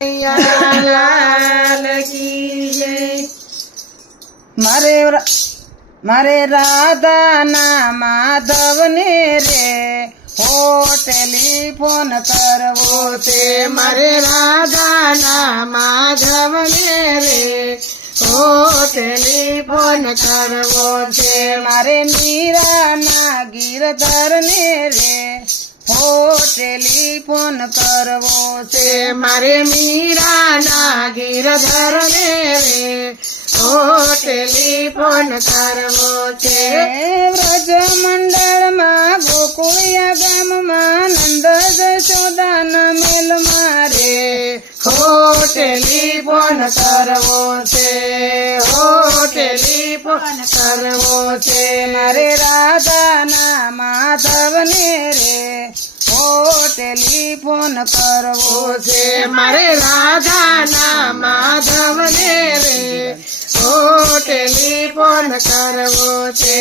लाल की जय। मारे राधा ना माधव ने रे हो टेलीफोन करवो से मारे राधा ना माधव ने रे हो टेलीफोन करवो से मारे मीरा ना गिरधर ने रे हो टेलीफोन करवो से मारे मीरा ना गिरधर ने रे हो टेलीफोन करवो से व्रज मंडल में गोकुलिया गाम में नंद जशोदान मेल मारे हो टेलीफोन करवो से हो टेलीफोन करवो से मारे राधा ना माधव ने रे हो टेलीफोन करवो से मारे राधा ना माधव ने रे हो टेलीफोन करवो से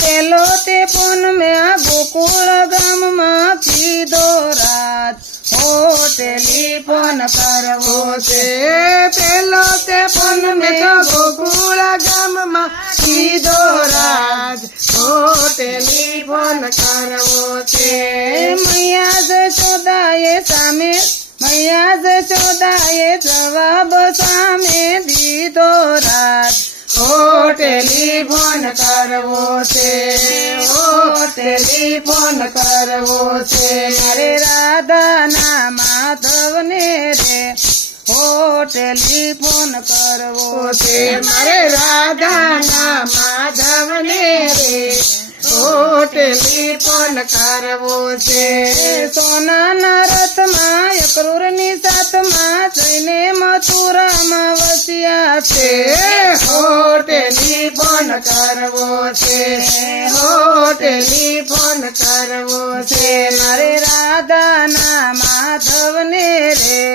पेलो ते फोन में गोकुल गाम में कीधो रात हो टेलीफोन करवो से पेलो ते फोन में तो गोकुल गाम में कीधो राज हो टेलीफोन करवो से मैया जशोदाए सामे मैया जशोदाए जवाब सामे दीधो रात हो टेलीफोन करवो से हो टेलीफोन करवो से मारे राधा ना माधव ने रे हो टेलीफोन करवो से मारे राधा ना माधव ने रे हो टेलीफोन करवो से सोना रथ में क्रूर नी साथ में जैने मथुरा में वसिया से हो टेलीफोन करवो से हो टेलीफोन करवो से मारे राधा ना माधव ने रे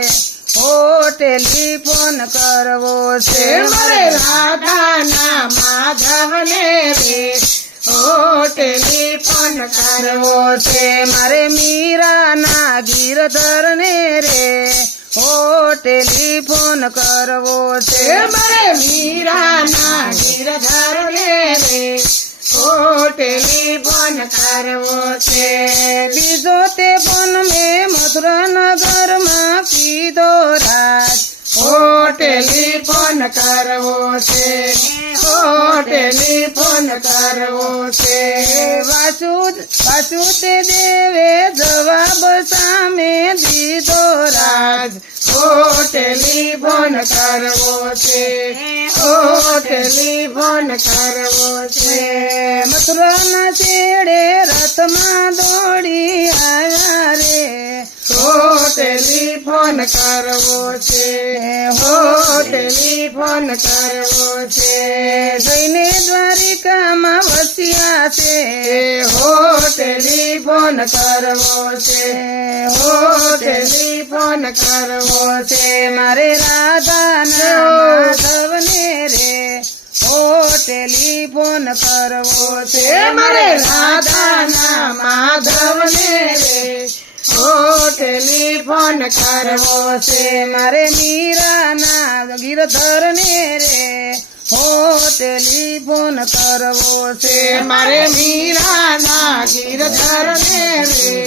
हो टेलीफोन करवो से मारे राधा ना माधव ने रे हो टेलीफोन करवो से मारे मीरा ना गिरधर ने रे हो टेलीफोन करवो से मारे मीरा ना गिरधर ने रे हो टेलीफोन करवो से बीजो ते वन में मथुरा नगर में कीधो राज हो टेलीफोन करवो से हो टेलीफोन करवो से वासुते देवे जवाब सामे दीधो राज हो टेलीफोन करवो से हो टेलीफोन करवो से मथुरा न छेड़े रथ में दौड़ी आया रे हो टेलीफोन करवो से हो टेलीफोन करवो से जैने द्वारिका में वसिया से हो टेलीफोन करवो से हो टेलीफोन करवो से मारे राधा ना माधव ने रे हो टेलीफोन करवो से मारे राधा ना माधव ने रे हो टेलीफोन करवो से मारे मीरा ना गिरधर ने रे हो टेलीफोन करवो से मारे मीरा ना गिरधर ने रे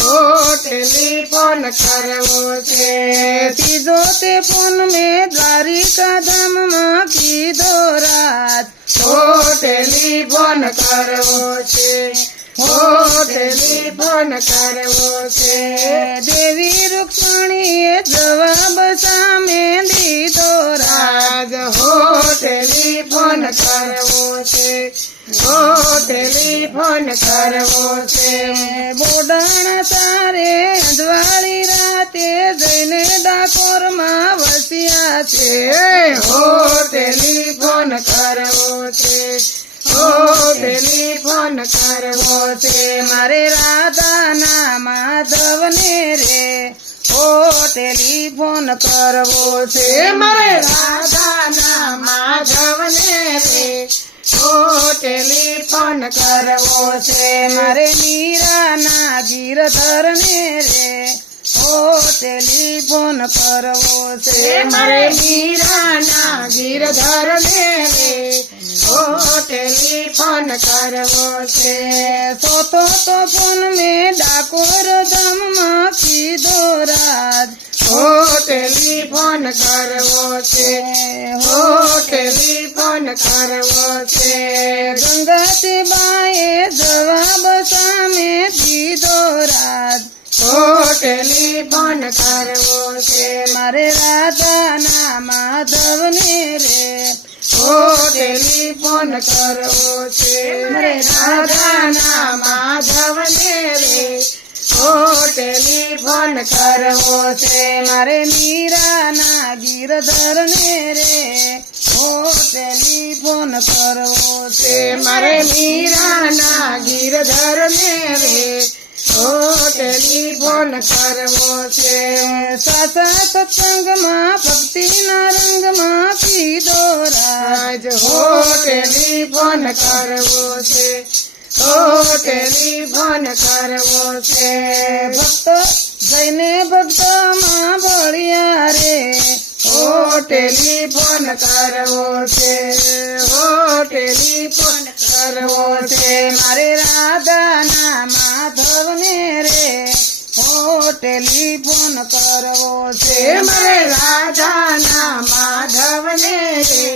हो टेलीफोन करवो से तीजो ते फोन में द्वारिका धाम में कीधो रात हो टेलीफोन करवो से हो टेलीफोन करवो से देवी रुक्मिणी जवाब सामे दीधो राज हो टेलीफोन करवो से हो टेलीफोन करवो से बोडाण तारे अंजवाली राते जैने डाकोर में वसिया से हो टेलीफोन करवो से हो टेलीफोन करवो से मारे राधा ना माधव ने रे हो टेलीफोन करवो से मारे राधा ना माधव ने रे हो टेलीफोन करवो से मारे मीरा ना गिरधर ने रे ઓ ટેલિફોન કરવો છે મારે મીરાના ગિરધર ને રે ઓ ટેલિફોન કરવો છે સોતો તો ફોન મેં ડાકોર ધામમાં કીધો રાજ ઓ ટેલિફોન કરવો છે ઓ ટેલિફોન કરવો છે ગંગાતી બાએ જવાબ સામે દીધો રાજ ઓ ટેલિફોન કરવો છે મારે રાધાના માધવને રે ઓ ટેલિફોન કરવો છે મારે રાધાના માધવને રે ઓ ટેલિફોન કરવો છે મારે મીરાના ગિરધરને રે ઓ ટેલિફોન કરવો છે મારે મીરાના ગિરધર ને રે ઓ ટેલિફોન કરવો છે સાચા સત્સંગમાં ભક્તિના રંગમાં પીધો રાજ ઓ ટેલિફોન કરવો છે ઓ ટેલિફોન કરવો છે ભક્તો જઈને ભક્તમાં ભળ્યા રે ઓ ટેલિફોન કરવો છે ઓ ટેલિફોન કરવો છે મારે રાધાના માધવને રે ઓ ટેલિફોન કરવો છે મારે રાધાના માધવને રે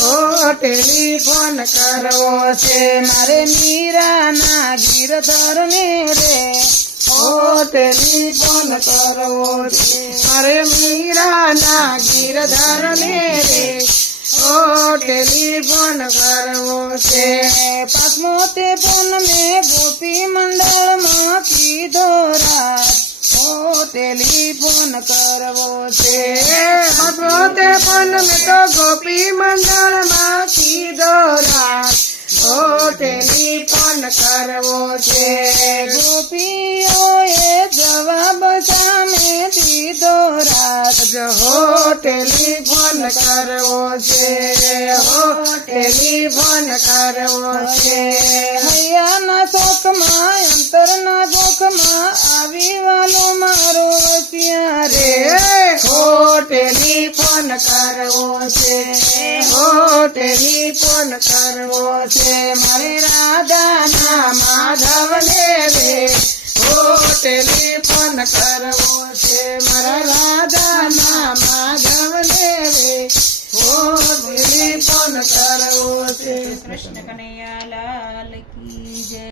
ઓ ટેલિફોન કરવો છે મારે મીરાના ગિરધરને રે ઓ ટેલિફોન કરવો છે મારે મીરાના ગિરધર ને રે ઓ ટેલિફોન કરવો છે પાંચમો તે ફોન મેં ગોપી મંડળમાં કીધો રાજ ઓ ટેલિફોન કરવો છે પોતે પણ મેં તો ગોપી મંડળમાં કીધો રાત ઓ ટેલિફોન કરવો છે ગોપીઓએ જવાબ સામે દીધો રાજ હો ટેલિફોન કરવો છે હો ટેલિફોન કરવો છે હૈયાના શોખમાં અંતરના જોખમાં આવી વાલો મારો વસિયા રે હો ટેલિફોન કરવો છે હો ટેલિફોન કરવો છે મારે રાધાના માધવને રે હો ટેલિફોન કરવો છે મારા રાધાના માધવને રે હો ટેલિફોન કરવો છે કૃષ્ણ કનૈયા લાલ કી જય